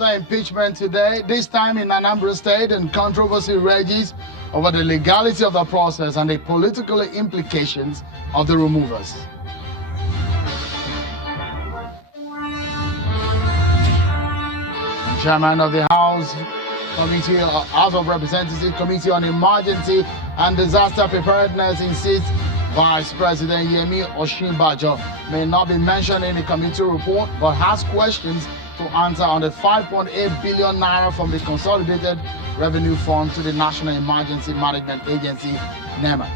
another impeachment today, this time in Anambra State, and controversy rages over the legality of the process and the political implications of the removers. Chairman of the House of Representatives Committee on Emergency and Disaster Preparedness insists Vice President Yemi Osinbajo may not be mentioned in the committee report, but has questions to answer on the 5.8 billion naira from the Consolidated Revenue Fund to the National Emergency Management Agency, NEMA.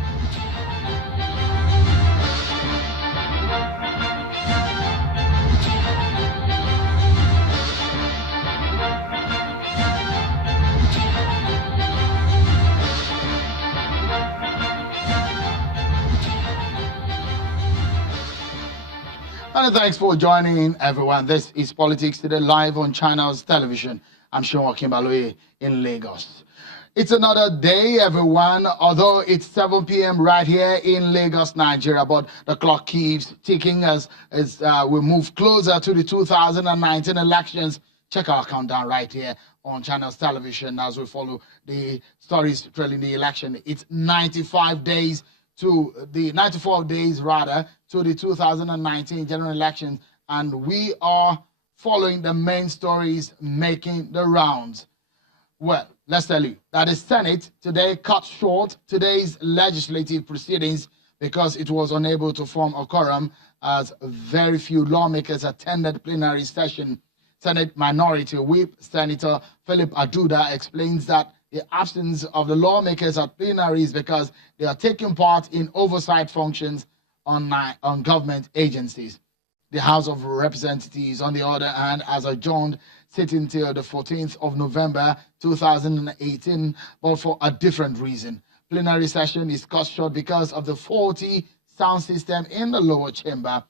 And thanks for joining in, everyone. This is Politics Today live on Channels Television. I'm Sean Kimbaloye in Lagos. It's another day, everyone, although it's 7 p.m. right here in Lagos, Nigeria, but the clock keeps ticking as we move closer to the 2019 elections. Check our countdown right here on Channels Television as we follow the stories trailing the election. It's 94 days to the 2019 general elections, and we are following the main stories making the rounds. Well, let's tell you that the Senate today cut short today's legislative proceedings because it was unable to form a quorum as very few lawmakers attended plenary session. Senate Minority Whip Senator Philip Aduda explains that the absence of the lawmakers at plenaries because they are taking part in oversight functions on government agencies. The House of Representatives, on the other hand, has adjourned sitting till the 14th of November 2018, but for a different reason. Plenary session is cut short because of the faulty sound system in the lower chamber.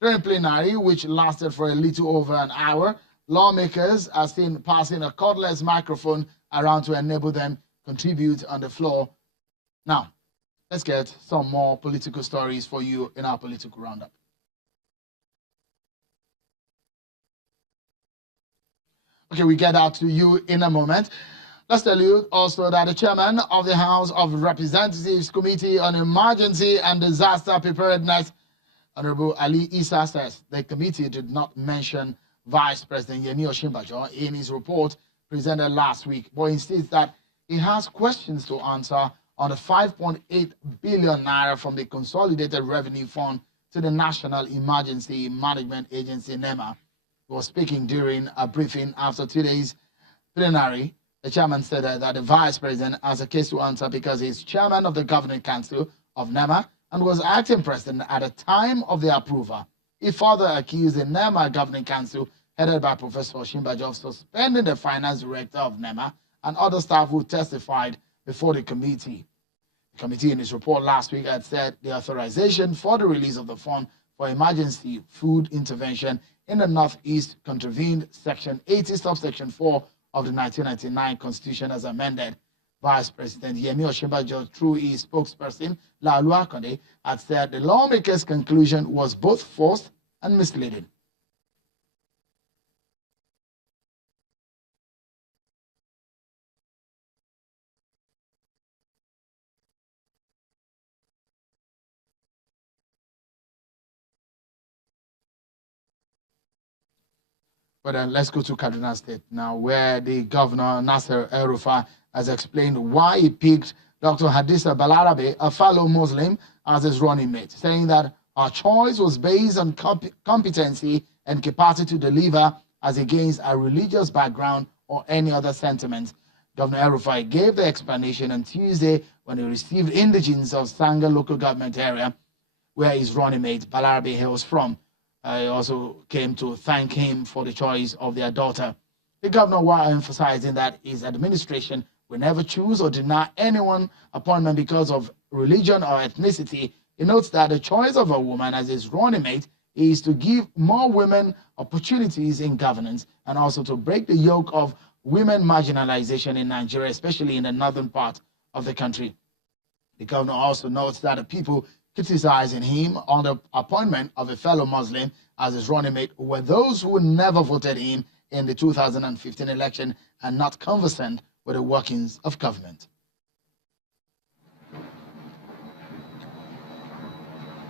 During plenary, which lasted for a little over an hour, lawmakers are seen passing a cordless microphone around to enable them contribute on the floor. Now, let's get some more political stories for you in our political roundup. Okay, we get out to you in a moment. Let's tell you also that the chairman of the House of Representatives Committee on Emergency and Disaster Preparedness, Honorable Ali Issa, says the committee did not mention Vice President Yemi Osinbajo in his report presented last week, but insists that he has questions to answer on the 5.8 billion naira from the Consolidated Revenue Fund to the National Emergency Management Agency, NEMA. He was speaking during a briefing after today's plenary. The chairman said that the vice president has a case to answer because he's chairman of the Governing Council of NEMA and was acting president at the time of the approval. He further accused the NEMA Governing Council, headed by Professor Osinbajo, of suspending the finance director of NEMA and other staff who testified before the committee. The committee in its report last week had said the authorization for the release of the fund for emergency food intervention in the Northeast contravened Section 80, subsection 4 of the 1999 Constitution as amended. Vice President Yemi Osinbajo, through his spokesperson, Laolu Akande, had said the lawmakers' conclusion was both forced and misleading. But then let's go to Kaduna State now, where the governor, Nasser El-Rufai, has explained why he picked Dr. Hadissa Balarabe, a fellow Muslim, as his running mate, saying that our choice was based on competency and capacity to deliver as against a religious background or any other sentiment. Governor El-Rufai gave the explanation on Tuesday when he received indigents of Sanga local government area, where his running mate Balarabe hails from. I also came to thank him for the choice of their daughter. The governor, while emphasizing that his administration will never choose or deny anyone appointment because of religion or ethnicity, he notes that the choice of a woman as his running mate is to give more women opportunities in governance and also to break the yoke of women marginalization in Nigeria, especially in the northern part of the country. The governor also notes that the people criticizing him on the appointment of a fellow Muslim as his running mate were those who never voted him in the 2015 election and not conversant with the workings of government.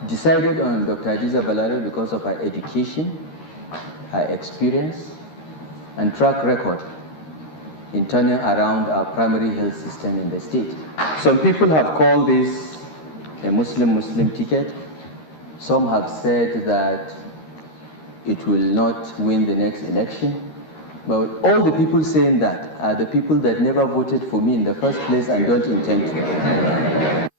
Decided on Dr. Hadiza Balaro because of her education, her experience, and track record in turning around our primary health system in the state. Some people have called this a Muslim-Muslim ticket. Some have said that it will not win the next election. But all the people saying that are the people that never voted for me in the first place and don't intend to.